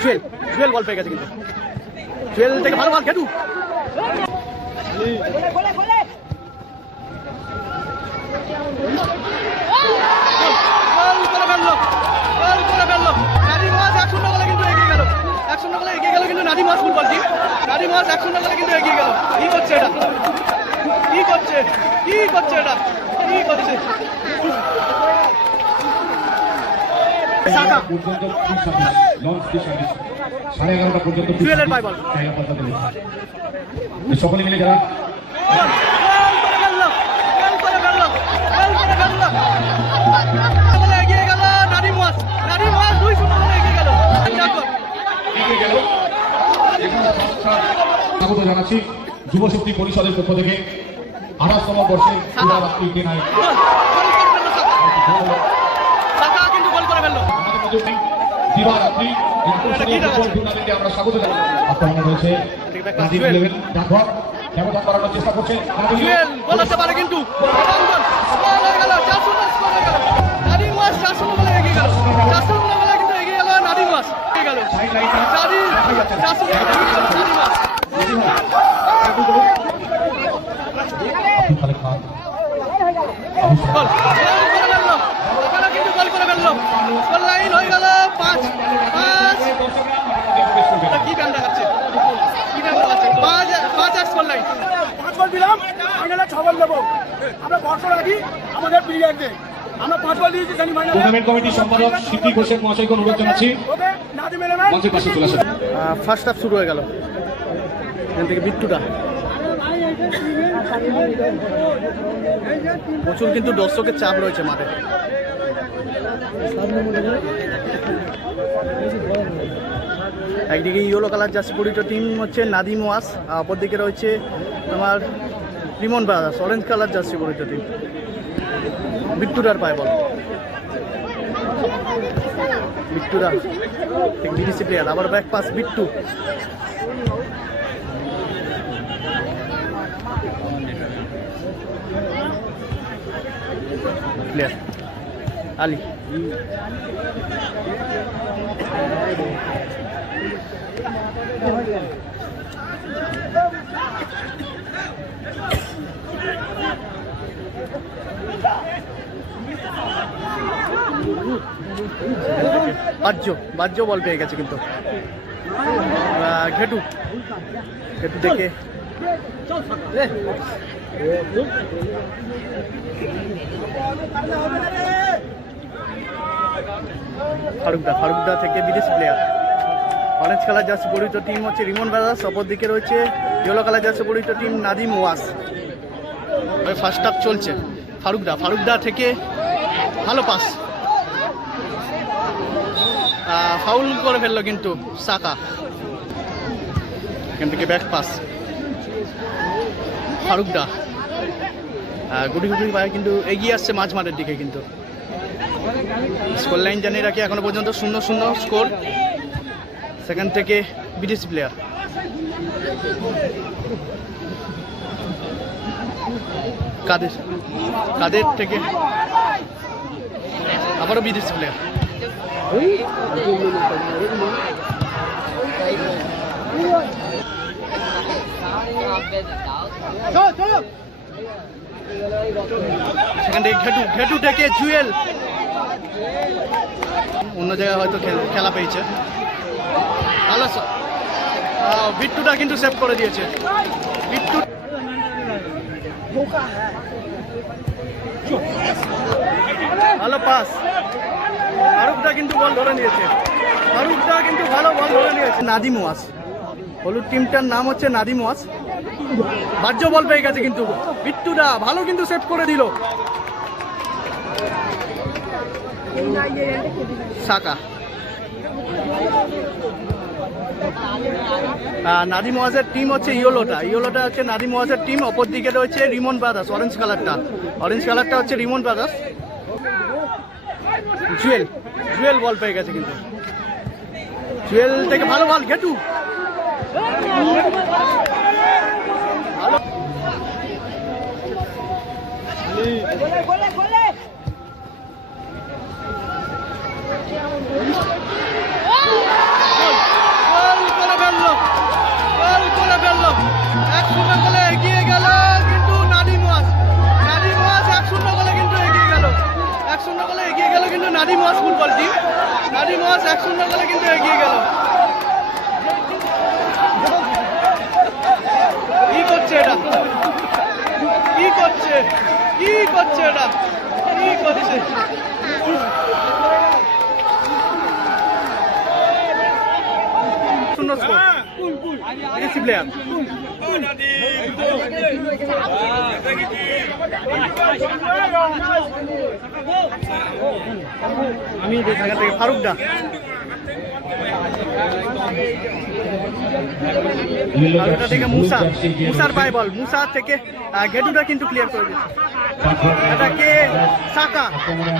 Jewel Jewel ball পেয়ে গেছে কিন্তু। জুয়েল থেকে ভালো বল খেটু গোল করে ফেলল গোল করে ফেলল নাদি মাস এক শূন্য কিন্তু এগিয়ে গেল এক শূন্য এগিয়ে গেল কিন্তু নাদি মাস ফুটবল টিম নাদি মাস এক শূন্য গোলে কিন্তু এগিয়ে গেল কি করছে এটা কি করছে কি করছে এটা কি করছে পর্যন্ত। সাড়ে এগারোটা পর্যন্ত সকলে মিলে যারা স্বাগত জানাচ্ছি যুব শক্তি পরিষদের পক্ষ থেকে। আঠাশতম বর্ষে কেনায় গোল গোল করে ফেলল সাকা। সাকা কিন্তু গোল করে নেই দিবারাত্রি ইন্টারন্যাশনাল ফুটবল টুর্নামেন্টে আমরা স্বাগত জানাই। আক্রমণ নাদিম জুয়েল। ইলেভেন ডাকঘর ব্যবধান বাড়ানোর চেষ্টা করছে। হতে পারে কিন্তু। প্রথম গোল গোল হয়ে গেল চার শূন্য স্কোর হয়ে গেল নাদিম মাস চার শূন্য গোলে এগিয়ে গেল চার শূন্য গোলে কিন্তু এগিয়ে গেল নাদিম মাস এগিয়ে গেল নাদিম চার শূন্য গোলে এগিয়ে গেল নাদিম মাস আব্দুল খালেক খান আবু সালাম। গোল গোল করে ফেলল ওখানে কিন্তু গোল করে ফেলল গোল লাইন হয়ে গেল পাঁচ পাঁচ এটা কি ব্যান্ড দেখাচ্ছে কি ব্যান্ড দেখাচ্ছে পাঁচ পাঁচ আর স্কোর লাইন বল দিলাম ফাইনালে ছ বল দেবো। আমরা বর্ষর রাখি আমাদের প্লেয়ারদের আমরা পাঁচ বল দিয়েছি জানি ফাইনালে। টুর্নামেন্ট কমিটির সম্পাদক সিদ্ধি ঘোষের মহাশয়কে অনুরোধ জানাচ্ছি। ওকে না দিবে নেবেন মঞ্চের পাশে চলে আসেন। ফার্স্ট হাফ শুরু হয়ে গেল। এখান থেকে বিট্টুটা। প্রচুর কিন্তু দর্শকের চাপ রয়েছে মাঠে। একদিকে ইয়েলো কালার জার্সি পরিচিত টিম হচ্ছে নাদিম ওয়াস অপরদিকে রয়েছে তোমার Rimon brothers orange colour jersey পরিচিত টিম বিট্টুটার পায় বল। বিট্টুরা বিডিসি প্লেয়ার আবার back pass Bittu. Player Ali. বাহ্য বাহ্য বল পেয়ে গেছে কিন্তু। ঘেটু। ঘেটু থেকে ফারুকদা ফারুকদা থেকে বিদেশি প্লেয়ার অরেঞ্জ কালার জার্সি পরিচিত টিম হচ্ছে রিমন ব্রাদার্স, অপর দিকে রয়েছে ইয়েলো কালার জার্সি পরিচিত টিম নাদিম ওয়াস। ফার্স্ট হাফ চলছে। ফারুকদা ফারুকদা থেকে ভালো পাস ফাউল করে ফেলল কিন্তু সাকা। এখান থেকে ব্যাক পাস ফারুকদা। গুটি গুটি পায়ে কিন্তু এগিয়ে আসছে মাঝ মাঠের দিকে কিন্তু। স্কোর লাইন জানিয়ে রাখি, এখনও পর্যন্ত শূন্য শূন্য স্কোর সেখান থেকে বিদেশি প্লেয়ার কাদের? কাদের থেকে? আবারও বিদেশি প্লেয়ার সেখান থেকে ঘেটু ঘেটু থেকে জুয়েল। অন্য জায়গায় হয়তো খেল- পেয়েছে। ভালো। বিট্টুটা কিন্তু সেভ করে দিয়েছে। বিট্টু ভালো পাস ফারুকটা কিন্তু বল ধরে নিয়েছে। ফারুকটা কিন্তু ভালো বল ধরে নিয়েছে। নাদিম ওয়াস হলুদ টিমটার নাম হচ্ছে নাদিম ওয়াস বাহ্য বল পেয়ে গেছে কিন্তু। বিট্টুটা ভালো কিন্তু সেভ করে দিল। সাকা। আহ, নাদিম ওয়াজের টিম হচ্ছে ইয়োলোটা। ইয়োলোটা হচ্ছে নাদিম ওয়াজের টিম অপর দিকে রয়েছে রিমন ব্রাদার্স অরেঞ্জ কালারটা অরেঞ্জ কালারটা হচ্ছে রিমন ব্রাদার্স। জুয়েল জুয়েল বল পেয়ে গেছে কিন্তু। জুয়েল থেকে ভালো বল ঘেটু। ভালো। প্লেয়ার আমি ঢাকা থেকে ফারুক দা। ফারুকদা থেকে মুসা। মুসার পায় বল। মুসা থেকে গেটুটা কিন্তু ক্লিয়ার করে দিচ্ছে। এটা কে সাকা।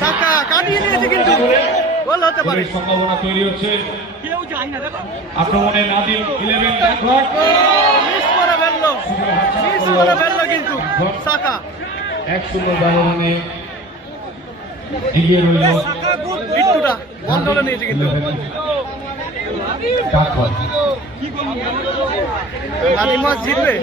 সাকা কাটিয়ে নিয়েছে কিন্তু। গোল হতে পারে। সম্ভাবনা তৈরি হচ্ছে। আক্রমণে নাদিম ইলেভেন ডাকঘর মিস করে ফেলল। মিস করে ফেলল কিন্তু সাকা। এক শূন্য ব্যবধানে এগিয়ে রইল বিট্টুটা বল ধরে নিয়েছে কিন্তু। ডাকঘর জিতবে।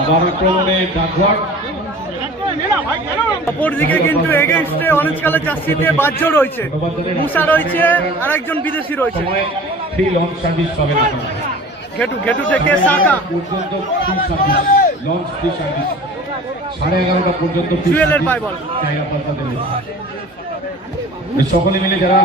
আবার আক্রমণে ডাকঘর অপর দিকে কিন্তু এগেনস্টে অরেঞ্জ কালার জার্সিতে বাহ্য রয়েছে। মুসা রয়েছে আর একজন বিদেশি রয়েছে। ঘেটু ঘেটু থেকে সাড়ে এগারোটা পর্যন্ত সকলে মিলে যারা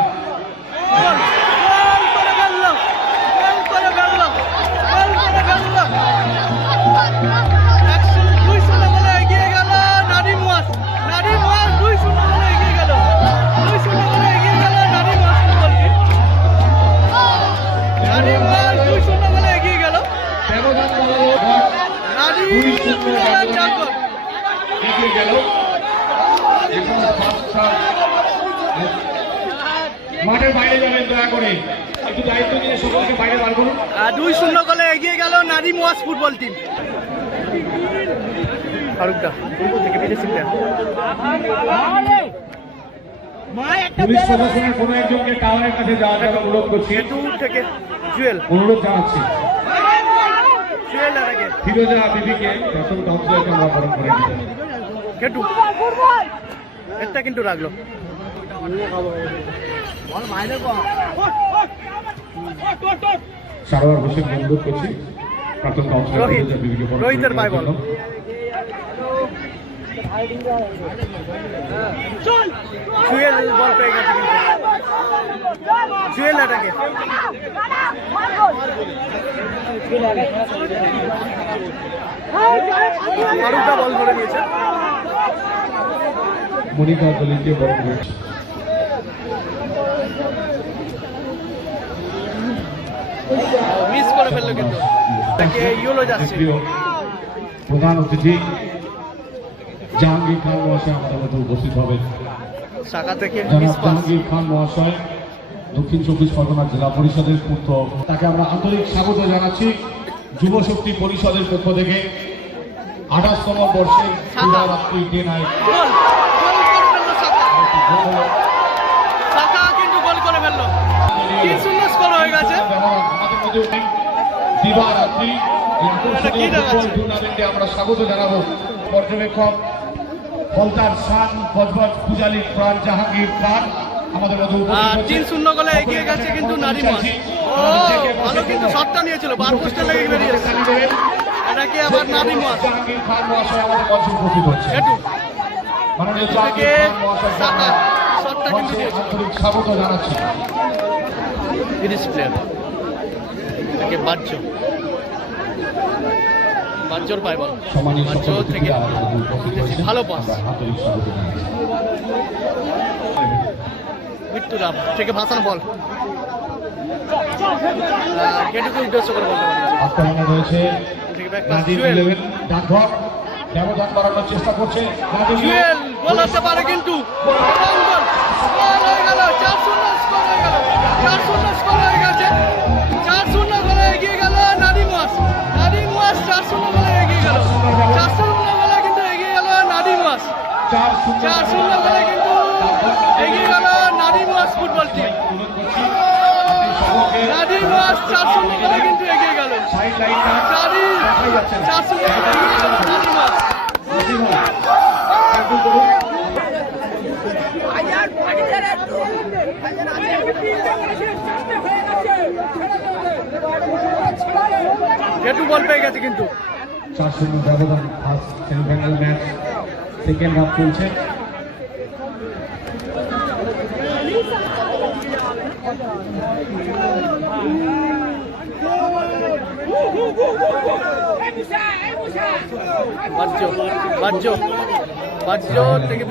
দায়িত্ব নিয়ে সকলকে বাইরে বার করুন। আর দুই শূন্য গোলে এগিয়ে গেল নাদিম ওয়াস ফুটবল টিম। ফারুকদা পূর্ব থেকে বিদেশি পুলিশ প্রশাসনের কোনো একজনকে টাওয়ারের কাছে যাওয়ার জন্য অনুরোধ করছি। দূর থেকে জুয়েল। অনুরোধ জানাচ্ছি। জুয়েল আর আগে। ফিরোজা বিবিকে প্রথম কাউন্সিলরকে আমরা বরণ করে নিই কেটু এটা কিন্তু রাখল। সারোয়ার হোসেন অনুরোধ করছি প্রাক্তন কাউন্সিলর রোহিতের পায় বল। জুয়েল বল পেয়ে গেছে জুয়েল এটাকে ফারুকদা বল ধরে নিয়েছে মনিকা দলিলকে বরণ করেছি মিস করে ফেলল কিন্তু। তাকে ইউলো যাচ্ছে। প্রধান অতিথি জাহাঙ্গীর খান মহাশয় আমাদের মধ্যে উপস্থিত হবেন শাখা থেকে জাহাঙ্গীর খান মহাশয় দক্ষিণ চব্বিশ পরগনা জেলা পরিষদের পূর্ত। তাকে আমরা আন্তরিক স্বাগত জানাচ্ছি যুব শক্তি পরিষদের পক্ষ থেকে। আঠাশতম বর্ষের রাত্রি ডে নাইট কিন্তু গোল করে ফেলল তিন শূন্য স্কোর হয়ে গেছে আমাদের দিবারাত্রি দেখাচ্ছে? টুর্নামেন্টে আমরা স্বাগত জানাব পর্যবেক্ষক ফলতার শান বজবজ পূজালি প্রাণ জাহাঙ্গীর খান আমাদের মধ্যে। তিন শূন্য গোলে এগিয়ে গেছে কিন্তু ও ভালো কিন্তু শটটা নিয়েছিল বার পোস্টে লেগে বেরিয়ে এসেছে এটাকে আবার নারিমাস জাহাঙ্গীর খান মহাশয় আমাদের মঞ্চে উপস্থিত হচ্ছে মাননীয় জাহাঙ্গীর মহাশয় কিন্তু আন্তরিক স্বাগত জানাচ্ছি। বিদেশি প্লেয়ার এটাকে বাহ্য বাহ্যর পায় বল। বাহ্য থেকে। ভালো পাস মৃত্যু রাম থেকে ভাসানো বল। কেটুকে উদ্দেশ্য করে বলতে আক্রমণে রয়েছে থেকে back pass Nadim Jewel. Eleven ডাকঘর। ব্যবধান বাড়ানোর চেষ্টা করছে জুয়েল পারে কিন্তু। দেখাই যাচ্ছে একটু বল পেয়ে কিন্তু। চার শূন্য ব্যবধান first semifinal match second half চলছে। Thank you. থেকে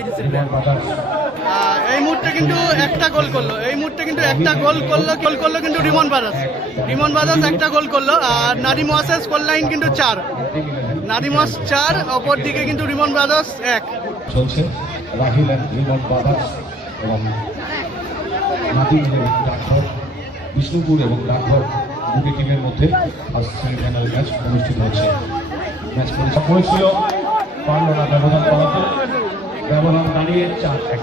এই মুহূর্তে কিন্তু একটা গোল করল এই মুহূর্তে কিন্তু একটা গোল করল গোল করল কিন্তু রিমন বাদাস রিমন বাদাস একটা গোল করল আর নাদিম ওয়াসের স্কোর লাইন কিন্তু চার। নাদিম ওয়াস চার অপর দিকে কিন্তু রিমন বাদাস এক। চলছে রাহিল রিমন বাদাস এবং এবং ডাকঘর বিষ্ণুপুর এবং ডাকঘর। দুটি টিমের মধ্যে সেমিফাইনাল ম্যাচ অনুষ্ঠিত হচ্ছে। ম্যাচ পরিচালনা করেছিল পারল না ব্যবধান ব্যবধান দাঁড়িয়ে চার এক।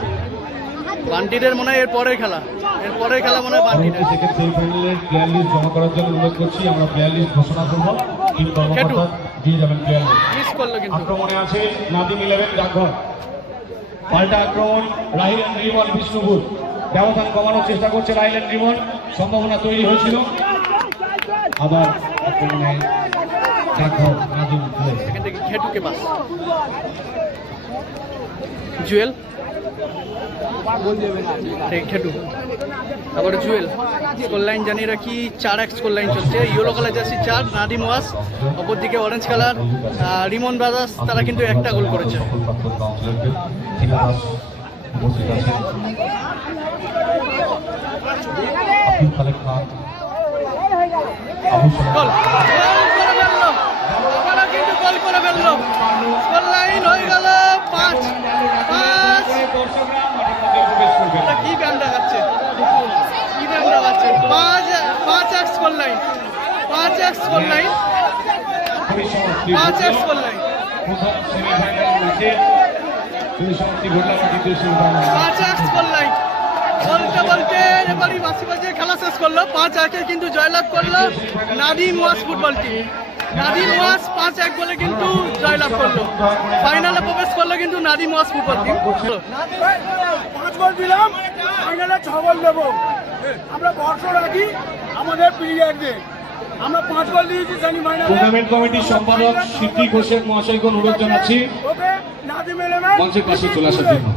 বান্টিদের মনে হয় এর পরের খেলা। এর পরের খেলা মনে হয় পরবর্তী বান্টিদের। সেকেন্ড সেমিফাইনালের প্লেয়ার লিস্ট জমা করার জন্য অনুরোধ করছি। আমরা প্লেয়ার লিস্ট ঘোষণা করব। টিম কর্মকর্তা দিয়ে যাবেন প্লেয়ার মিস করল কিন্তু। আক্রমণে আছে নাদিম ইলেভেন ডাকঘর পাল্টা আক্রমণ রাহিল অ্যান্ড রিমন বিষ্ণুপুর। ব্যবধান কমানোর চেষ্টা করছে রাহিল রিমন। সম্ভাবনা তৈরি হয়েছিল। আবার আক্রমণে এখান থেকে ঘেটুকে পাস জুয়েল? ঠিক তারপরে জুয়েল স্কোর লাইন জানিয়ে রাখি চার এক স্কোর লাইন চলছে। ইয়েলো কালার জার্সি চার নাদিম ওয়াস অপরদিকে অরেঞ্জ কালার রিমন ব্রাদার্স তারা কিন্তু একটা গোল করেছে। খান কি ব্যায়াম দেখাচ্ছে? কি ব্যায়াম দেখাচ্ছে? পাঁচ পাঁচ এক স্কোর লাইন। পাঁচ এক স্কোর লাইন। পাঁচ এক ঘটল। Score line. পাঁচ এক স্কোর লাইন। এবারই বাসিবাজি খেলা শেষ করল। পাঁচ একে কিন্তু জয়লাভ করল নাদিম ওয়াস ফুটবল টিম নাদিম ওয়াস পাঁচ এক বলে কিন্তু জয়লাভ করল। ফাইনালে প্রবেশ করল কিন্তু নাদিম ওয়াস ফুটবল টিম পাঁচ বল দিলাম ফাইনালে ছ বল দেবো। আমরা ভরসা রাখি আমাদের প্লেয়ারদের আমরা পাঁচ বল দিয়েছি ফাইনালে টুর্নামেন্ট কমিটির সম্পাদক সিদ্ধি ঘোষের মহাশয়কে অনুরোধ জানাচ্ছি। মঞ্চের পাশে চলে আসার জন্য।